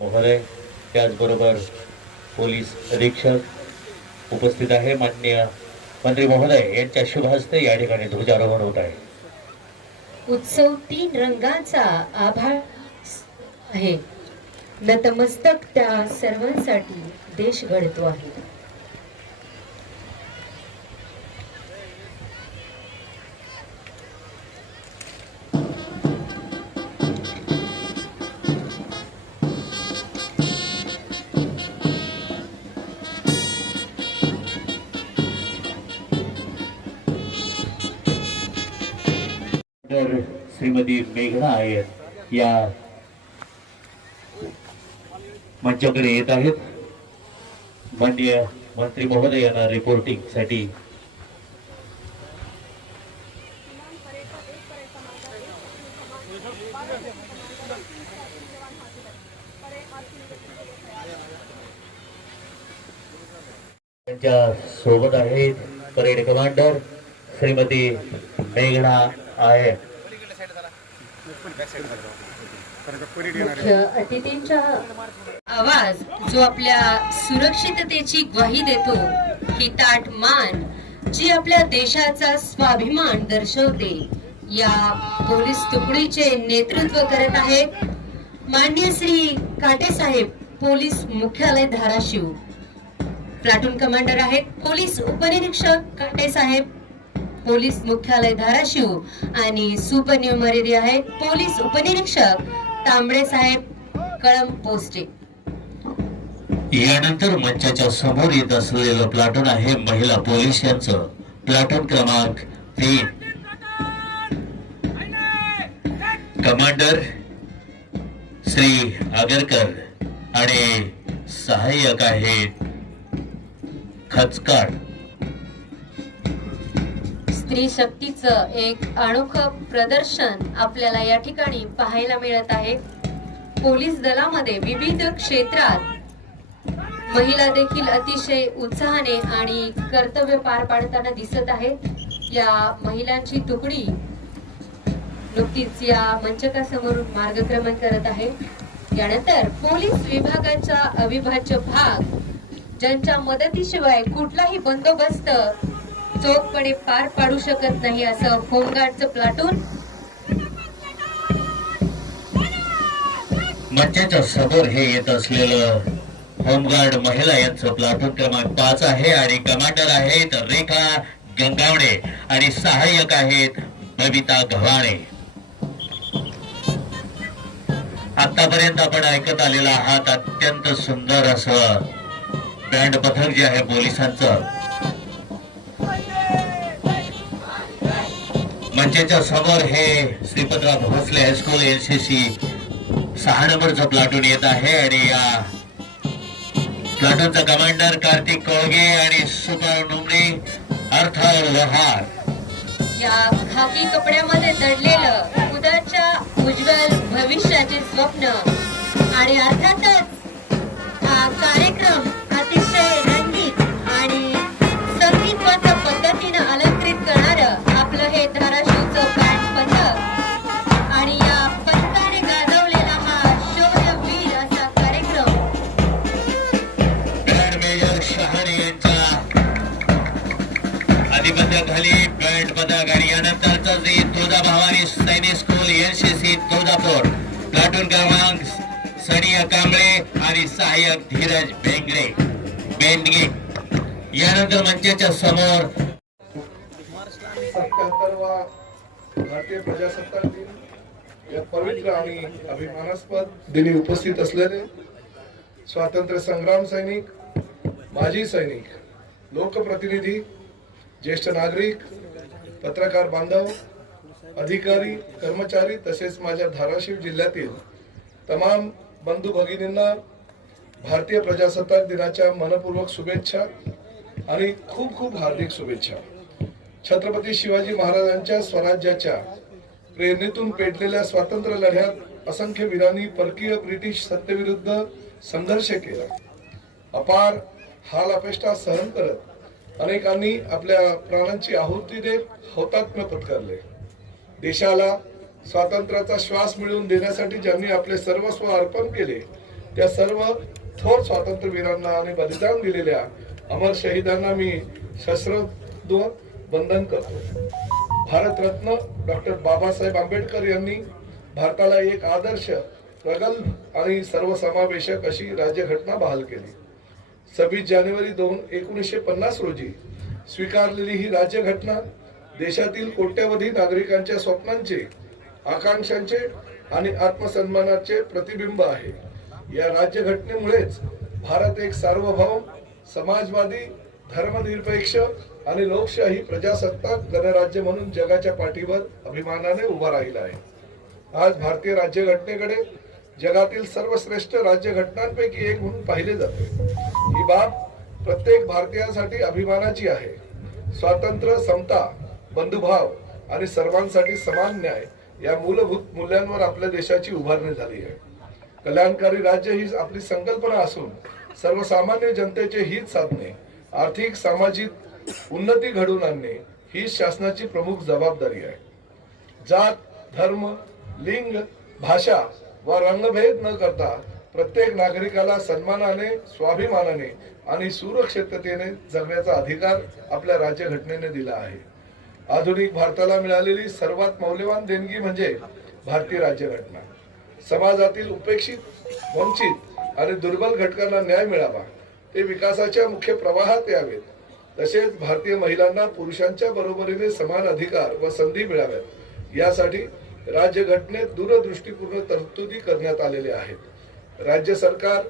महोदय त्याचबरोबर पोलीस अधीक्षक उपस्थित आहे. माननीय मंत्री महोदय यांच्या शुभ हस्ते या ठिकाणी ध्वजारोहण होत आहे. उत्सव तीन रंगाचा आभाळ आहे. नतमस्तक त्या सर्वांसाठी देश घडतो आहे. श्रीमती मेघना आहेत या मंचाकडे येत आहेत. माननीय मंत्री महोदय यांना रिपोर्टिंगसाठी. त्यांच्यासोबत आहेत परेड कमांडर श्रीमती मेघना आहे. मुख्य अतिथींच्या आवाज जो आपल्या सुरक्षिततेची ग्वाही देतो ही ताट मान जी आपल्या देशाचा स्वाभिमान दर्शवते. या पोलीस तुकडीचे नेतृत्व करत आहेत मान्य श्री काटे साहेब पोलीस मुख्यालय धाराशिव. प्लाटून कमांडर आहेत पोलीस उपनिरीक्षक काटे साहेब. पोलीस मुख्यालय धाराशिव आणि सुपरन्युमरेरी आहेत पोलीस उपनिरीक्षक तांबडे साहेब कळम पोस्टे. यानंतर मंचाच्या समोर येत असलेलं प्लाटून आहे महिला पोलीस यांचं. प्लाटून क्रमांक तीन. कमांडर श्री आगरकर आणि सहाय्यक आहेत खचकाट स्त्री शक्तीचं एक अनोखं प्रदर्शन आपल्याला या ठिकाणी पाहायला मिळत आहे. पोलीस दलामध्ये विविध क्षेत्रात महिला देखील अतिशय उत्साहाने आणि कर्तव्य पार पाडताना दिसत आहेत. या महिलांची तुकडी नुकतीच या मंचकासमोरून मार्गक्रमण करत आहे. यानंतर पोलीस विभागाचा अविभाज्य भाग ज्यांच्या मदतीशिवाय कुठलाही बंदोबस्त चोखपणे पार पाडू शकत नाही असं होमगार्डचं प्लाटून. मंचाच्या समोर हे येत असलेलं होमगार्ड महिला यांचं प्लाटून क्रमांक पाच आहे आणि कमांडर आहेत रेखा गंगावणे आणि सहाय्यक आहेत बबिता गव्हाणे. आतापर्यंत आपण ऐकत आलेला आहात अत्यंत सुंदर असं बँड पथक जे आहे पोलिसांचं. मंचाच्या समोर हे Shripatrao Bhosale high school N C C सहा नंबरचं प्लाटून येत आहे आणि या प्लाटूनचा कमांडर कार्तिक कोळगे आणि सुपर डुमणे अर्थात लोहार या खाकी कपड्यामध्ये दडलेलं उद्याच्या उज्ज्वल भविष्याचे स्वप्न. आणि अर्थातच कार्य अधिपत्याखाली बँड पथक आणि यानंतरचं जे तुळजा भावानी सैनिक स्कूल एनसीसी तुळजापूर प्लाटून क्रमांक सनिया कांबळे आणि सहाय्यक धीरज बेंगडे. बेंडगे. यानंतर मंचाच्या समोर. सत्याहत्तरवा भारतीय प्रजासत्ताक दिन. या पवित्र आणि अभिमानास्पद दिनी उपस्थित असलेले स्वातंत्र्य संग्राम सैनिक माजी सैनिक लोकप्रतिनिधी ज्येष्ठ नागरिक पत्रकार बांधव अधिकारी कर्मचारी तसेच माझ्या धाराशिव जिल्ह्यातील तमाम बंधू भगिनींना भारतीय प्रजासत्ताक दिनाच्या मनपूर्वक शुभेच्छा आणि खूप खूप हार्दिक शुभेच्छा. छत्रपती शिवाजी महाराजांच्या स्वराज्याच्या प्रेरणेतून पेटलेल्या स्वातंत्र्य लढ्यात असंख्य वीरांनी परकीय ब्रिटिश सत्तेविरुद्ध संघर्ष केला. अपार हाल अपेष्टा सहन करत अनेकांनी आपल्या प्राणांची आहुती देत हौतात्म्य पत्करले. देशाला स्वातंत्र्याचा श्वास मिळवून देण्यासाठी ज्यांनी आपले सर्वस्व अर्पण केले त्या सर्व थोर स्वातंत्र्यवीरांना आणि बलिदान दिलेल्या अमर शहीदांना मी शस्त्र बंधन करतो. भारतरत्न डॉक्टर बाबासाहेब आंबेडकर यांनी भारताला एक आदर्श प्रगल्भ आणि सर्वसमावेशक अशी राज्यघटना बहाल केली. सव्वीस जानेवारी दोन एकोणीसशे पन्नास रोजी स्वीकारलेली ही राज्यघटना देशातील कोट्यवधी नागरिकांच्या स्वप्नांचे आकांक्षांचे आणि आत्मसन्मानाचे प्रतिबिंब आहे. या राज्यघटनेमुळेच भारत एक सार्वभौम समाजवादी धर्मनिरपेक्ष आणि लोकशाही प्रजासत्ताक गणराज्य म्हणून जगाच्या पाठीवर अभिमानाने उभा राहिला आहे. आज भारतीय राज्यघटनेकडे जगातील सर्वश्रेष्ठ राज्यघटनांपैकी एक म्हणून पाहिले जाते. ही बाब प्रत्येक भारतीयासाठी अभिमानाची आहे. स्वातंत्र्य समता बंधुभाव आणि सर्वांसाठी समान न्याय या मूलभूत मूल्यांवर आपल्या देशाची उभारणी झाली आहे. कल्याणकारी राज्य ही आपली संकल्पना असून सर्वसामान्य जनतेचे हित साधणे आर्थिक सामाजिक उन्नती घडवून आणणे ही शासनाची प्रमुख जबाबदारी आहे. जात धर्म लिंग भाषा व रंगभेद न करता प्रत्येक नागरिकाला सन्मानाने स्वाभिमानाने आणि सुरक्षिततेने जगण्याचा अधिकार आपल्या राज्यघटनेने दिला आहे. आधुनिक भारताला मिळालेली सर्वात मौल्यवान देणगी म्हणजे भारतीय राज्यघटना. समाजातील उपेक्षित वंचित आणि दुर्बल घटकांना न्याय मिळावा ते विकासाच्या मुख्य प्रवाहात यावेत. तसेच भारतीय महिलांना पुरुषांच्या बरोबरीने समान अधिकार व संधी मिळाव्यात. यासाठी राज्यघटनेत दूरदृष्टीपूर्ण तरतुदी करण्यात आलेल्या आहेत. राज्य सरकार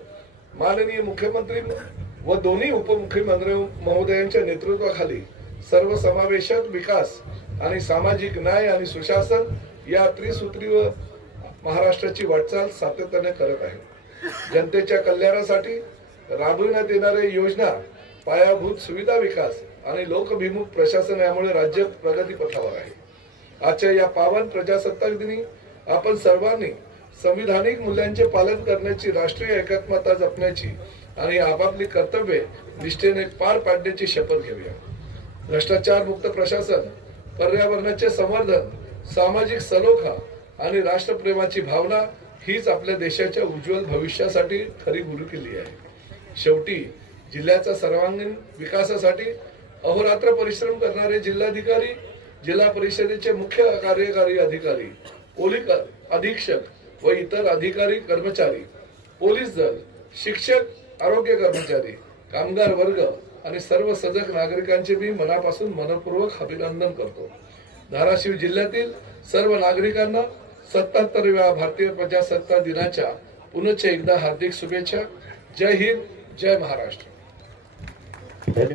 माननीय मुख्यमंत्री व दोन्ही उपमुख्यमंत्री महोदयांच्या नेतृत्वाखाली सर्वसमावेशक विकास आणि सामाजिक न्याय आणि सुशासन या त्रिसूत्रीवर महाराष्ट्राची वाटचाल सातत्याने करत आहे. जनतेच्या कल्याणासाठी राबविण्यात येणाऱ्या योजना पायाभूत सुविधा विकास आणि लोकभिमुख प्रशासन यामुळे राज्य प्रगतीपथावर आहे. आजच्या या पावन प्रजासत्ताक दिनी आपण सर्वांनी संविधानिक मूल्यांचे पालन करण्याची राष्ट्रीय एकात्मता जपण्याची आणि आपापली कर्तव्ये निष्ठेने पार पाडण्याची शपथ घेऊया. भ्रष्टाचार मुक्त प्रशासन पर्यावरणाचे संवर्धन सामाजिक सलोखा आणि राष्ट्रप्रेमाची भावना हीच आपल्या देशाच्या उज्ज्वल भविष्यासाठी खरी गुरुकिल्ली आहे. शेवटी जिल्ह्याचा सर्वांगीण विकासासाठी अहोरात्र परिश्रम करणारे जिल्हाधिकारी जिल्हा परिषदेचे मुख्य कार्यकारी अधिकारी पोलीस अधीक्षक व इतर अधिकारी कर्मचारी पोलीस दल शिक्षक आरोग्य कर्मचारी कामगार वर्ग आणि सर्व सजग नागरिकांचे मी मनापासून मनपूर्वक अभिनंदन करतो. धाराशिव जिल्ह्यातील सर्व नागरिकांना सत्याहत्तरव्या भारतीय प्रजासत्ताक दिनाच्या पुनश्च एकदा हार्दिक शुभेच्छा. जय हिंद जय महाराष्ट्र.